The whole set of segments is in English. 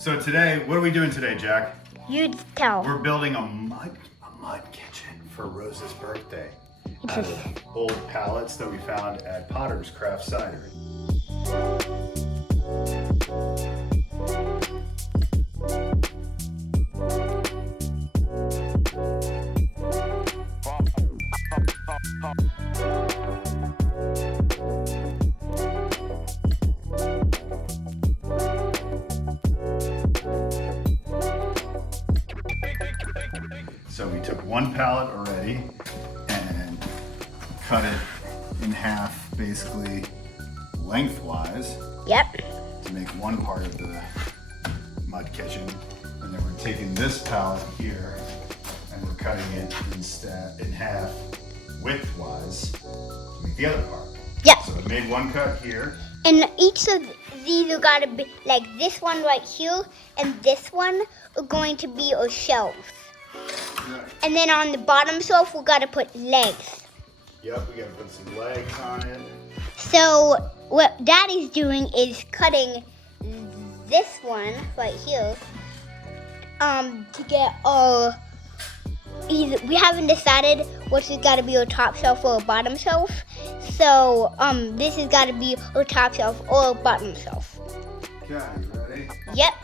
So today, what are we doing today, Jack? You tell. We're building a mud kitchen for Rose's birthday. Out of old pallets that we found at Potter's Craft Cider. So we took one pallet already and cut it in half, basically lengthwise. Yep. To make one part of the mud kitchen. And then we're taking this pallet here and we're cutting it in half widthwise to make the other part. Yep. So we made one cut here. And each of these are gotta be, like this one right here and this one are going to be a shelf. Right. And then on the bottom shelf, we gotta put legs. Yep, we gotta put some legs on it. So what Daddy's doing is cutting this one right here to get our, we haven't decided which is gotta be our top shelf or our bottom shelf. So this has gotta be our top shelf or our bottom shelf. Okay, you ready? Yep.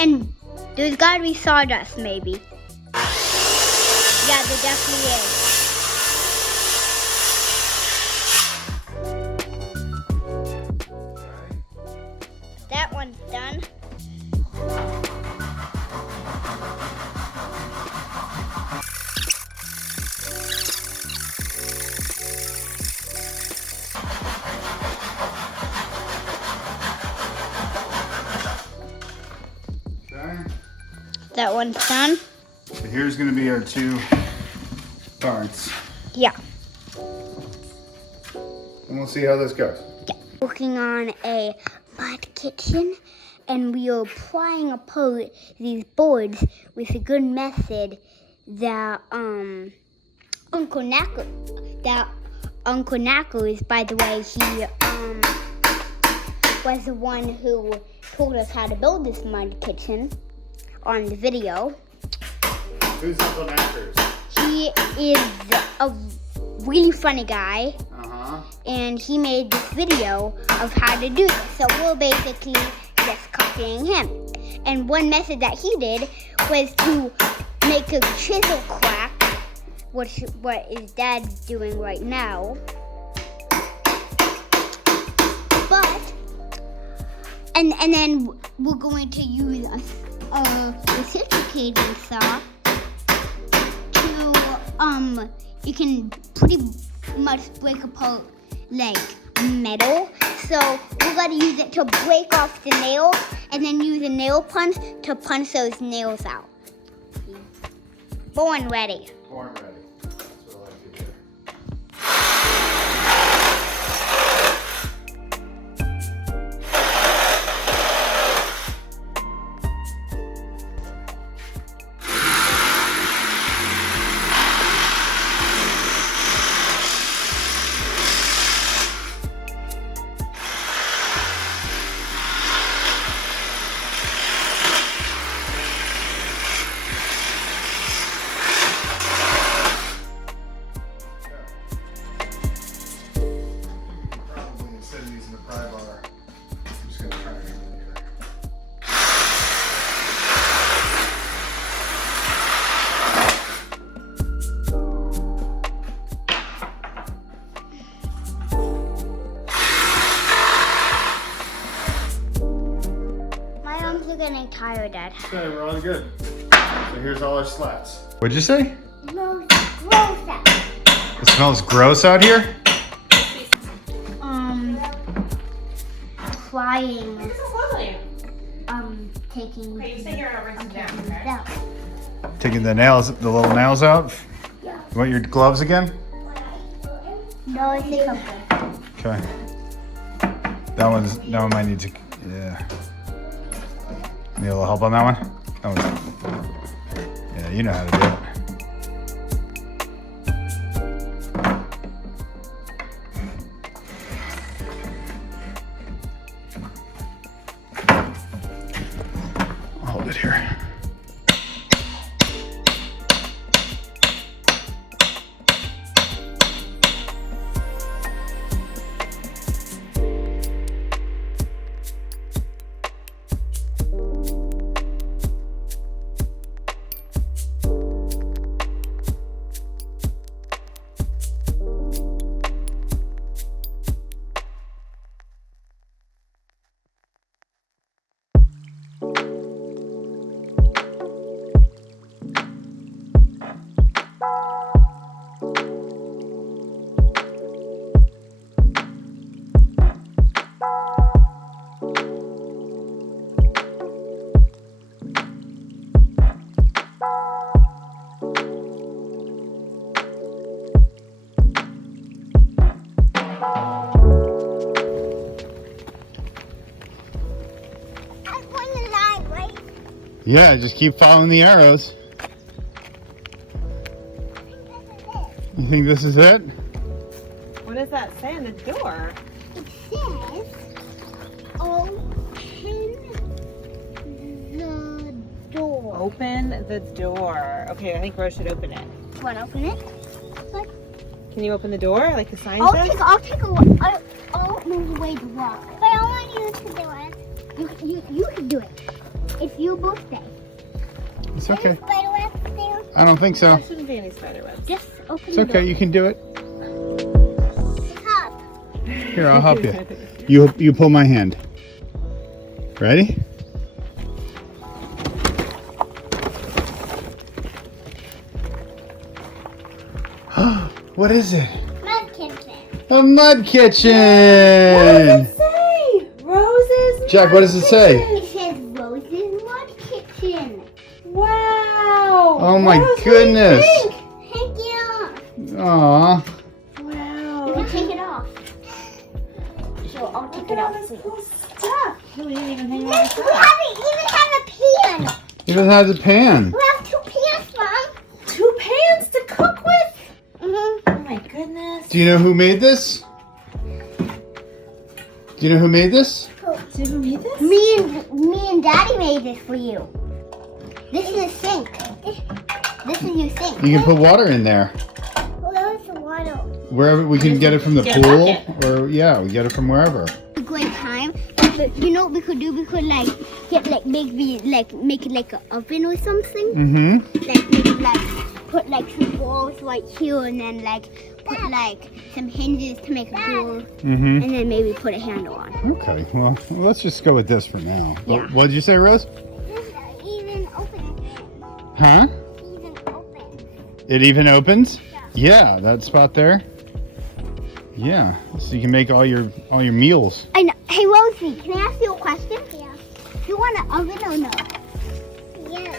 And there's gotta be sawdust, maybe. Yeah, there definitely is. That one's done. Okay. That one's done. So here's gonna be our two parts. Yeah. And we'll see how this goes. Yeah. Working on a mud kitchen, and we are prying apart these boards with a good method that Uncle Knackers, by the way, he was the one who told us how to build this mud kitchen on the video. Who's Uncle Knackers? He is a really funny guy. And he made this video of how to do this. So we're basically just copying him. And one method that he did was to make a chisel crack, which what his dad's doing right now. But and then we're going to use a reciprocating saw to you can pretty much break apart like metal. So we're gonna use it to break off the nails and then use a nail punch to punch those nails out. Born ready. Born ready. That's what I like to hear. Probably instead of using a pry bar, I'm just gonna try it here. My arms are getting tired, Dad. Okay, we're all good. So here's all our slats. What'd you say? Gross out. It smells gross out here? Prying. This is lovely. Taking Okay, you stay here and I'll rinse them down, okay? down. Taking the little nails out? Yeah. You want your gloves again? No, I think I'm good. Okay. That one might need to, yeah. Need a little help on that one? That one's, yeah, you know how to do it. little bit here. Yeah, just keep following the arrows. You think this is it? What does that say on the door? It says, open the door. Open the door. Okay, I think Rose should open it. You want to open it? Like, Can you open the door like the sign says? I'll take a look. I'll move away the rock. But I want you to do it. You can do it. If you both stay. It's okay. Spiderwebs there? I don't think so. There shouldn't be any spider webs. Just open It's the okay, door. you can do it. Stop. Here, I'll help you. You pull my hand. Ready? What is it? Mud kitchen. A mud kitchen! Say Rose's. Jack, what does it say? It says Rose's Mud Kitchen. Wow. Oh my Rose, what do you goodness. think? Thank you. Aw. You Wow. can take it off. So I'll take it off. This cool stuff. We didn't even hang We out. even have a pan. It even has a pan. We have 2 pans, Mom. 2 pans to cook with. Mm-hmm. Oh my goodness. Do you know who made this? Do you know who made this? Do you made this? Me and Daddy made this for you. This is a sink. This is your sink. You can put water in there. Where's the water? Wherever we can get it from the Get a pool, bucket. or yeah, we get it from wherever. A great time. But you know what we could do? We could like get like make it like an oven or something. Mm-hmm. Like maybe like put like some balls right here and then like put like some hinges to make a door Mm-hmm. and then maybe put a handle on. Okay, well, let's just go with this for now. Yeah. What did you say, Rose? Even open. Huh? Even open. It even opens? Yeah, that spot there. Yeah, so you can make all your meals. I know. Hey Rosie, can I ask you a question? Yeah. Do you want an oven or no? Yeah.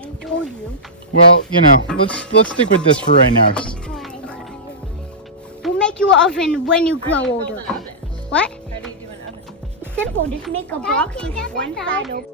I told you. Well, you know, let's stick with this for right now. We'll make you an oven when you grow older. What? How do you do an oven? Simple. Just make a box with one side open.